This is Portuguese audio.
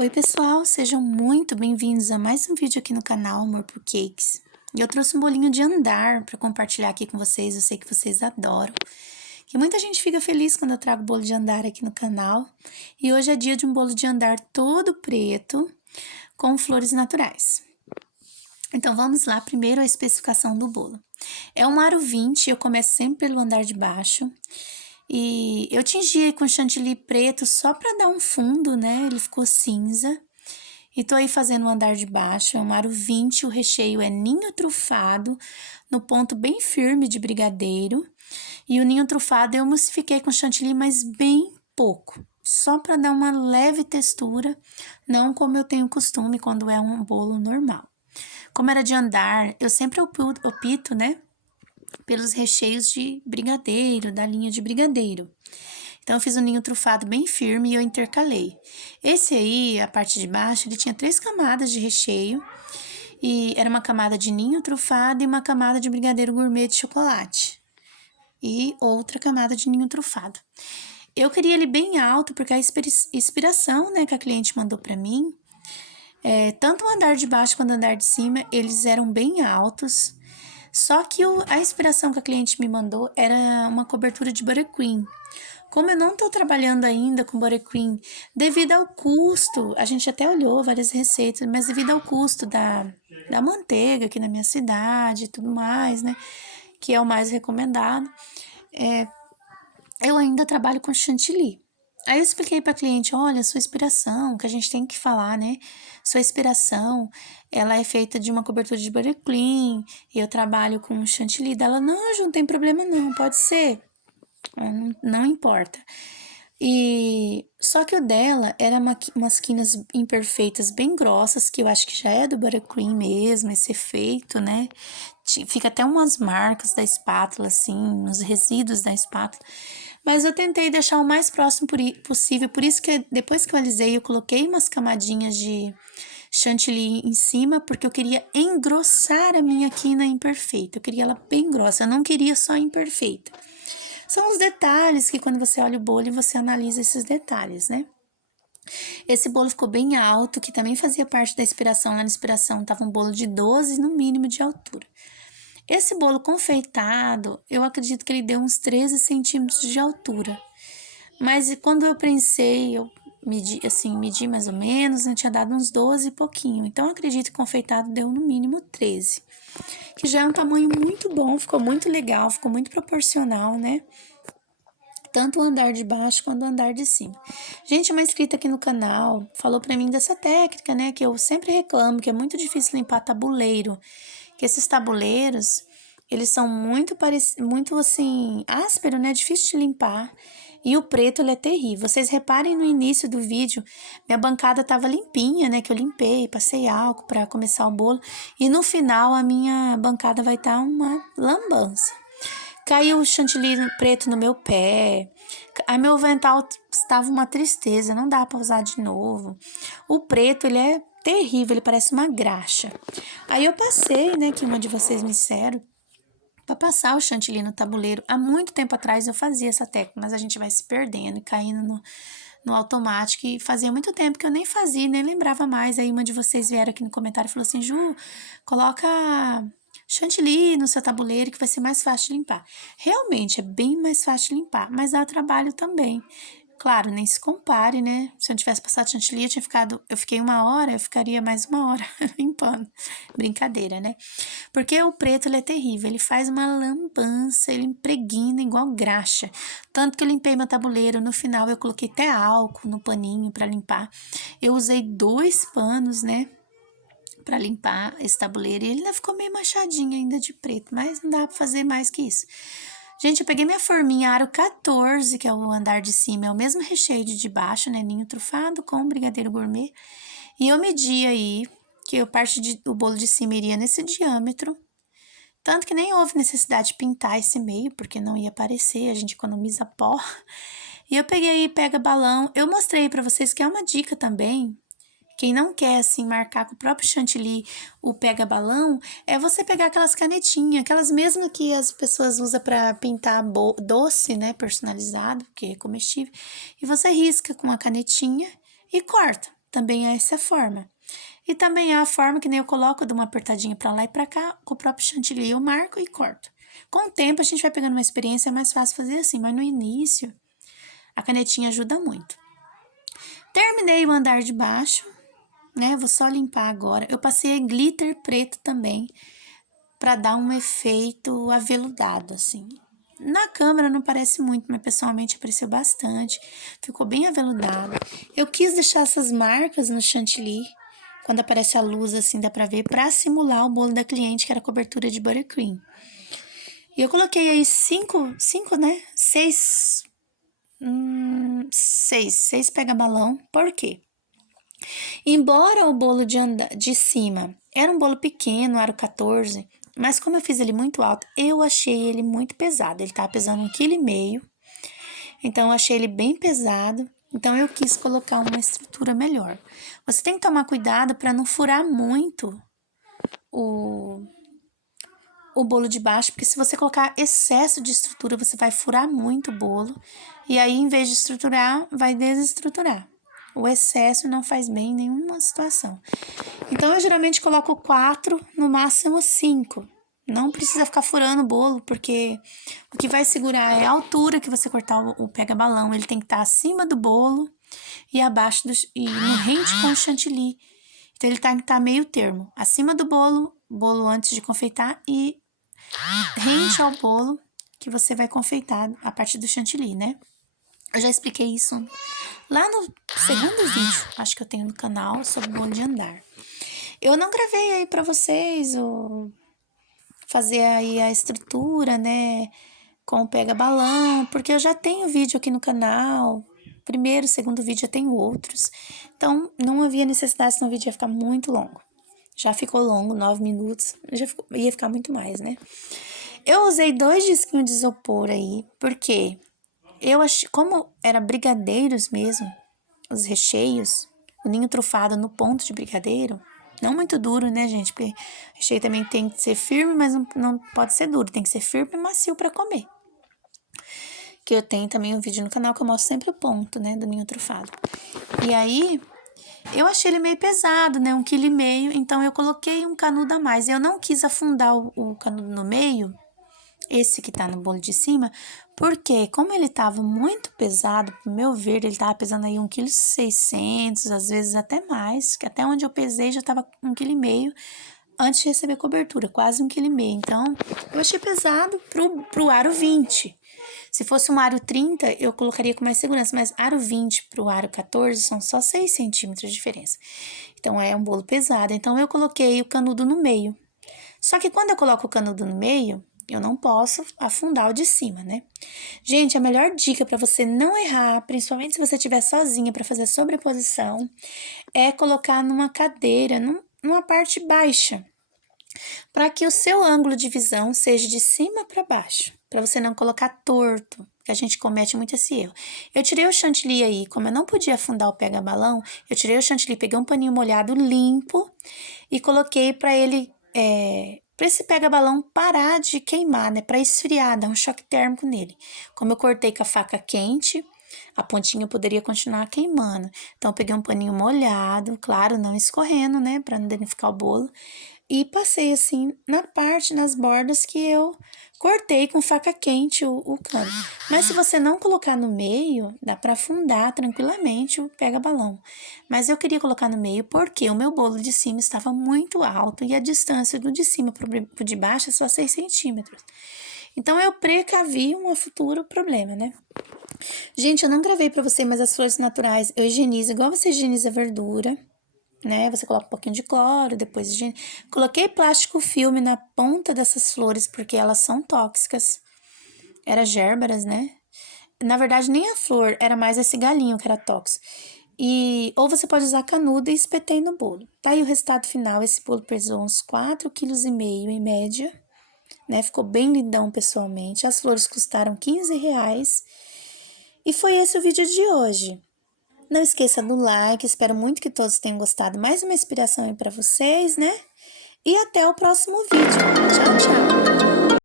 Oi pessoal, sejam muito bem-vindos a mais um vídeo aqui no canal Amor por Cakes. E eu trouxe um bolinho de andar para compartilhar aqui com vocês, eu sei que vocês adoram. Que muita gente fica feliz quando eu trago bolo de andar aqui no canal. E hoje é dia de um bolo de andar todo preto, com flores naturais. Então vamos lá, primeiro a especificação do bolo. É um aro 20, eu começo sempre pelo andar de baixo. E eu tingi com chantilly preto só para dar um fundo, né? Ele ficou cinza. E tô aí fazendo o andar de baixo, é um aro 20, o recheio é ninho trufado, no ponto bem firme de brigadeiro. E o ninho trufado eu emulsifiquei com chantilly, mas bem pouco. Só para dar uma leve textura, não como eu tenho costume quando é um bolo normal. Como era de andar, eu sempre opto, né? Pelos recheios de brigadeiro, da linha de brigadeiro. Então, eu fiz um ninho trufado bem firme e eu intercalei. Esse aí, a parte de baixo, ele tinha 3 camadas de recheio. E era uma camada de ninho trufado e uma camada de brigadeiro gourmet de chocolate. E outra camada de ninho trufado. Eu queria ele bem alto, porque a inspiração, né, que a cliente mandou pra mim, tanto o andar de baixo quanto o andar de cima, eles eram bem altos. Só que a inspiração que a cliente me mandou era uma cobertura de buttercream. Como eu não estou trabalhando ainda com buttercream, devido ao custo, a gente até olhou várias receitas, mas devido ao custo da manteiga aqui na minha cidade e tudo mais, né, que é o mais recomendado, eu ainda trabalho com chantilly. Aí eu expliquei para a cliente, olha, sua inspiração, que a gente tem que falar, né? Sua inspiração, ela é feita de uma cobertura de buttercream, e eu trabalho com chantilly. Dela, não, Ju, não tem problema não, pode ser. Não importa. E só que o dela era umas quinas imperfeitas bem grossas, que eu acho que já é do buttercream mesmo, esse efeito, né? Fica até umas marcas da espátula, assim, uns resíduos da espátula. Mas eu tentei deixar o mais próximo possível, por isso que depois que eu alisei, eu coloquei umas camadinhas de chantilly em cima, porque eu queria engrossar a minha quina imperfeita. Eu queria ela bem grossa, eu não queria só imperfeita. São os detalhes que quando você olha o bolo, você analisa esses detalhes, né? Esse bolo ficou bem alto, que também fazia parte da inspiração. Lá na inspiração tava um bolo de 12 no mínimo de altura. Esse bolo confeitado, eu acredito que ele deu uns 13 centímetros de altura. Mas quando eu prensei, eu medi mais ou menos, né? Tinha dado uns 12 e pouquinho. Então, eu acredito que confeitado deu no mínimo 13. Que já é um tamanho muito bom, ficou muito legal, ficou muito proporcional, né? Tanto o andar de baixo quanto o andar de cima. Gente, uma inscrita aqui no canal falou pra mim dessa técnica, né? Que eu sempre reclamo, que é muito difícil limpar tabuleiro. Que esses tabuleiros, eles são muito assim, áspero, né? Difícil de limpar. E o preto, ele é terrível. Vocês reparem no início do vídeo, minha bancada tava limpinha, né? Que eu limpei, passei álcool pra começar o bolo. E no final, a minha bancada vai estar uma lambança. Caiu o chantilly preto no meu pé. A meu avental estava uma tristeza, não dá para usar de novo. O preto, ele é terrível, ele parece uma graxa. Aí eu passei, né, que uma de vocês me disseram, para passar o chantilly no tabuleiro. Há muito tempo atrás eu fazia essa técnica, mas a gente vai se perdendo e caindo no automático. E fazia muito tempo que eu nem fazia, nem lembrava mais. Aí uma de vocês vieram aqui no comentário e falou assim, Ju, coloca chantilly no seu tabuleiro que vai ser mais fácil de limpar. Realmente é bem mais fácil de limpar, mas dá trabalho também. Claro, nem se compare, né? Se eu não tivesse passado chantilly, eu fiquei 1 hora, eu ficaria mais 1 hora limpando. Brincadeira, né? Porque o preto, ele é terrível, ele faz uma lambança, ele impregna igual graxa. Tanto que eu limpei meu tabuleiro, no final eu coloquei até álcool no paninho para limpar. Eu usei 2 panos, né? Para limpar esse tabuleiro, e ele ainda ficou meio manchadinho ainda de preto, mas não dá para fazer mais que isso. Gente, eu peguei minha forminha aro 14, que é o andar de cima, é o mesmo recheio de baixo, né, ninho trufado com brigadeiro gourmet, e eu medi aí, que a parte do bolo de cima iria nesse diâmetro, tanto que nem houve necessidade de pintar esse meio, porque não ia aparecer, a gente economiza pó. E eu peguei aí, pega balão, eu mostrei para vocês que é uma dica também. Quem não quer, assim, marcar com o próprio chantilly o pega-balão, é você pegar aquelas canetinhas, aquelas mesmas que as pessoas usam para pintar doce, né, personalizado, porque é comestível, e você risca com a canetinha e corta. também é essa forma. E também é a forma que nem eu coloco, de uma apertadinha pra lá e pra cá, com o próprio chantilly eu marco e corto. Com o tempo a gente vai pegando uma experiência, é mais fácil fazer assim, mas no início a canetinha ajuda muito. Terminei o andar de baixo, né? Vou só limpar agora. Eu passei glitter preto também, pra dar um efeito aveludado, assim. Na câmera não parece muito, mas pessoalmente apareceu bastante. Ficou bem aveludado. Eu quis deixar essas marcas no chantilly, quando aparece a luz assim, dá pra ver, pra simular o bolo da cliente, que era cobertura de buttercream. E eu coloquei aí né? Seis pega-balão. Por quê? Embora o bolo de cima era um bolo pequeno, aro 14, mas como eu fiz ele muito alto, eu achei ele muito pesado. Ele tava pesando 1,5 kg, então eu achei ele bem pesado. Então eu quis colocar uma estrutura melhor. Você tem que tomar cuidado para não furar muito o, o bolo de baixo, porque se você colocar excesso de estrutura, você vai furar muito o bolo. E aí, em vez de estruturar, vai desestruturar. O excesso não faz bem em nenhuma situação. Então, eu geralmente coloco 4, no máximo 5. Não precisa ficar furando o bolo, porque o que vai segurar é a altura que você cortar o pega-balão. Ele tem que estar acima do bolo e abaixo e no rente com o chantilly. Então, ele tem que estar meio termo. Acima do bolo antes de confeitar, e rente ao bolo que você vai confeitar a partir do chantilly, né? Eu já expliquei isso lá no segundo vídeo, acho que eu tenho no canal, sobre bolo de andar. Eu não gravei aí pra vocês fazer aí a estrutura, né, com o pega-balão, porque eu já tenho vídeo aqui no canal. Primeiro, segundo vídeo, já tenho outros. Então, não havia necessidade, senão o vídeo ia ficar muito longo. Já ficou longo, 9 minutos, ia ficar muito mais, né? Eu usei 2 disquinhos de isopor aí, porque eu achei, como era brigadeiros mesmo, os recheios, o ninho trufado no ponto de brigadeiro, não muito duro, né, gente? Porque o recheio também tem que ser firme, mas não pode ser duro, tem que ser firme e macio para comer. Que eu tenho também um vídeo no canal que eu mostro sempre o ponto, né, do ninho trufado. E aí, eu achei ele meio pesado, né, 1,5 kg, então eu coloquei um canudo a mais. Eu não quis afundar o canudo no meio, esse que tá no bolo de cima, porque como ele tava muito pesado, pro meu ver, ele tava pesando aí 1,6 kg, às vezes até mais, que até onde eu pesei já tava 1,5 kg, antes de receber cobertura, quase 1,5 kg. Então, eu achei pesado pro aro 20. Se fosse um aro 30, eu colocaria com mais segurança, mas aro 20 pro aro 14 são só 6 centímetros de diferença. Então, é um bolo pesado. Então, eu coloquei o canudo no meio. Só que quando eu coloco o canudo no meio, eu não posso afundar o de cima, né? Gente, a melhor dica para você não errar, principalmente se você estiver sozinha para fazer a sobreposição, é colocar numa cadeira, numa parte baixa, para que o seu ângulo de visão seja de cima para baixo, para você não colocar torto, que a gente comete muito esse erro. Eu tirei o chantilly aí, como eu não podia afundar o pega-balão, eu tirei o chantilly, peguei um paninho molhado limpo e coloquei para ele, para esse pega-balão parar de queimar, né, para esfriar, dar um choque térmico nele. Como eu cortei com a faca quente, a pontinha poderia continuar queimando. Então, eu peguei um paninho molhado, claro, não escorrendo, né, para não danificar o bolo, e passei assim nas bordas que eu cortei com faca quente o cano. Mas se você não colocar no meio, dá para afundar tranquilamente o pega-balão. Mas eu queria colocar no meio porque o meu bolo de cima estava muito alto e a distância do de cima pro de baixo é só 6 centímetros. Então, eu precavi um futuro problema, né? Gente, eu não gravei pra você, mas as flores naturais eu higienizo igual você higieniza a verdura, né? Você coloca um pouquinho de cloro, depois higieniza. Coloquei plástico filme na ponta dessas flores porque elas são tóxicas. Era gérberas, né? Na verdade, nem a flor, era mais esse galinho que era tóxico. Ou você pode usar canudo e espetei no bolo. Tá aí o resultado final. Esse bolo pesou uns 4,5 kg em média, né? Ficou bem lindão pessoalmente. As flores custaram R$ 15. E foi esse o vídeo de hoje. Não esqueça do like, espero muito que todos tenham gostado. Mais uma inspiração aí pra vocês, né? E até o próximo vídeo. Tchau, tchau!